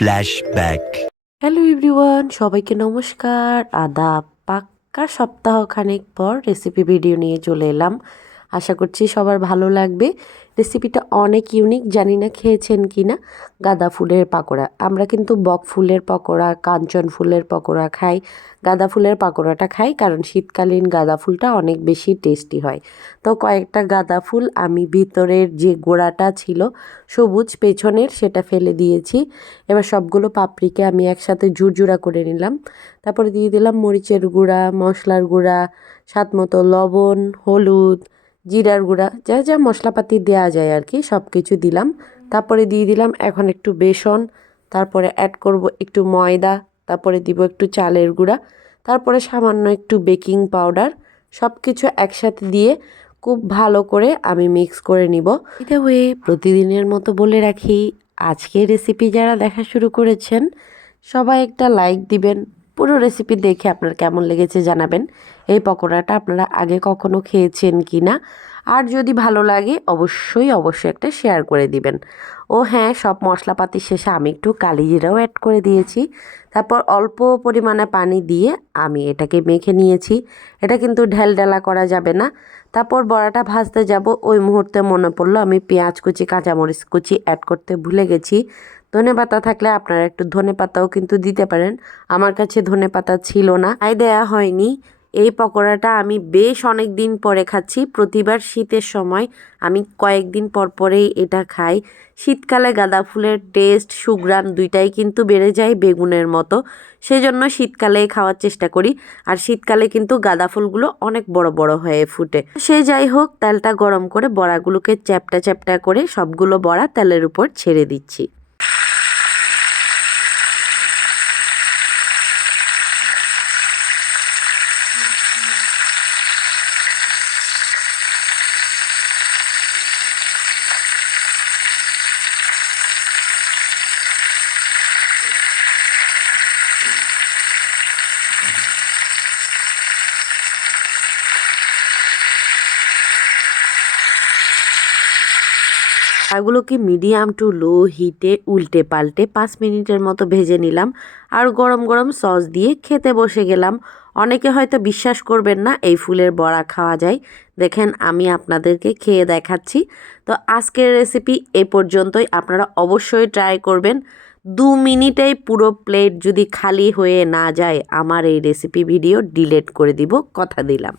Flashback. Hello everyone, সবাইকে নমস্কার, আদাব। পাক্কা সপ্তাহখানেক পর রেসিপি ভিডিও নিয়ে চলে এলাম। আশা করছি সবার ভালো লাগবে। রেসিপিটা অনেক ইউনিক, জানি না খেয়েছেন কি না। গাঁদা ফুলের পাকোড়া। আমরা কিন্তু বক ফুলের পকোড়া, কাঞ্চন ফুলের পকোড়া খাই। গাঁদা ফুলের পাকোড়াটা খাই কারণ শীতকালীন গাঁদা ফুলটা অনেক বেশি টেস্টি হয়। তো কয়েকটা গাঁদা ফুল আমি ভিতরের যে গোড়াটা ছিল সবুজ পেছনের, সেটা ফেলে দিয়েছি। এবার সবগুলো পাপড়িকে আমি একসাথে ঝুরঝুরা করে নিলাম। তারপরে দিয়ে দিলাম মরিচের গুঁড়া, মশলার গুঁড়া, স্বাদ মতো লবণ, হলুদ, জিরার গুঁড়া, যা যা মশলাপাতি দেওয়া যায় আর কি সব কিছু দিলাম। তারপরে দিয়ে দিলাম এখন একটু বেসন, তারপরে অ্যাড করব একটু ময়দা, তারপরে দিব একটু চালের গুঁড়া, তারপরে সামান্য একটু বেকিং পাউডার। সব কিছু একসাথে দিয়ে খুব ভালো করে আমি মিক্স করে নিব। এটা হয়ে প্রতিদিনের মতো বলে রাখি, আজকের রেসিপি যারা দেখা শুরু করেছেন সবাই একটা লাইক দিবেন। পুরো রেসিপি দেখে আপনার কেমন লেগেছে জানাবেন। এই পকোড়াটা আপনারা আগে কখনো খেয়েছেন কি না, আর যদি ভালো লাগে অবশ্যই অবশ্যই একটা শেয়ার করে দিবেন। ও হ্যাঁ, সব মশলাপাতি শেষে আমি একটু কালি জিরাও অ্যাড করে দিয়েছি। তারপর অল্প পরিমাণে পানি দিয়ে আমি এটাকে মেখে নিয়েছি। এটা কিন্তু ঢেলঢেলা করা যাবে না। তারপর বড়াটা ভাজতে যাব, ওই মুহূর্তে মনে পড়লো আমি পেঁয়াজ কুচি, কাঁচামরিচ কুচি অ্যাড করতে ভুলে গেছি। ধনেপাতা থাকলে আপনারা একটু ধনেপাতাও কিন্তু দিতে পারেন। আমার কাছে ধনেপাতা ছিল না, তাই দেয়া হয়নি। এই পকোড়াটা আমি বেশ অনেক দিন পরে খাচ্ছি। প্রতিবার শীতের সময় আমি কয়েকদিন পর পরেই এটা খাই। শীতকালে গাঁদা ফুলের টেস্ট, সুঘ্রাণ দুইটাই কিন্তু বেড়ে যায় বেগুনের মতো। সেজন্য শীতকালেই খাওয়ার চেষ্টা করি। আর শীতকালে কিন্তু গাঁদা ফুলগুলো অনেক বড় বড় হয়ে ফুটে। সে যাই হোক, তেলটা গরম করে বড়াগুলোকে চ্যাপটা চ্যাপটা করে সবগুলো বড়া তেলের উপর ছেড়ে দিচ্ছি। এগুলোকে মিডিয়াম টু লো হিটে উল্টে পাল্টে 5 মিনিটের মতো ভেজে নিলাম। আর গরম গরম সস দিয়ে খেতে বসে গেলাম। অনেকে হয়তো বিশ্বাস করবেন না এই ফুলের বড়া খাওয়া যায়। দেখেন আমি আপনাদেরকে খেয়ে দেখাচ্ছি। তো আজকের রেসিপি এ পর্যন্তই, আপনারা অবশ্যই ট্রাই করবেন। 2 মিনিটেই পুরো প্লেট যদি খালি হয়ে না যায় আমার এই রেসিপি ভিডিও ডিলিট করে দিব, কথা দিলাম।